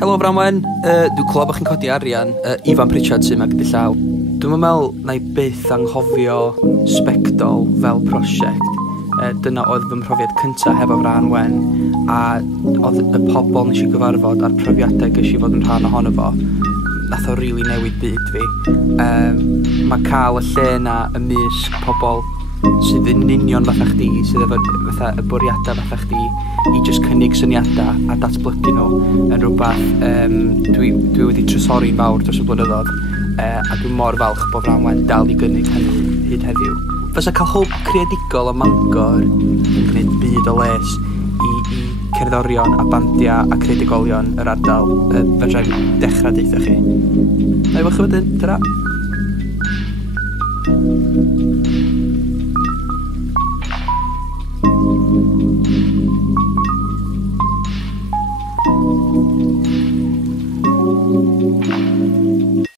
Helo Bramwen, dwi'n clywed bod chi'n codi arian, Ifan Pritchard sy'n mag gyda llaw. Dwi'n meddwl na I byth anghofio sbectol fel prosiect. Dyna oedd fy mhrofiad cyntaf hefo Fran Wen, a oedd y pobl nes I gyfarfod a'r profiadau ges I fod yn rhan ohono fo. Nath o rili newid byd fi. Mae cael y lle na ymysg pobl sydd yn union fatha chdi, sydd efo fatha y bwriadau fatha chdi, I just cynnig syniadau a datblygu nhw yn rhywbeth dwi wedi trysori'n fawr dros y blynyddoedd, a dwi'n mor falch bod Fran Wen dal I gynnig hynny hyd heddiw. Fysa cael hwb creadigol o Mangor yn gwneud byd o les I cerddorion a bandiau a creadigolion yr ardal, fedra I dechrau deitha chi. Na I fwch wedyn, tyra.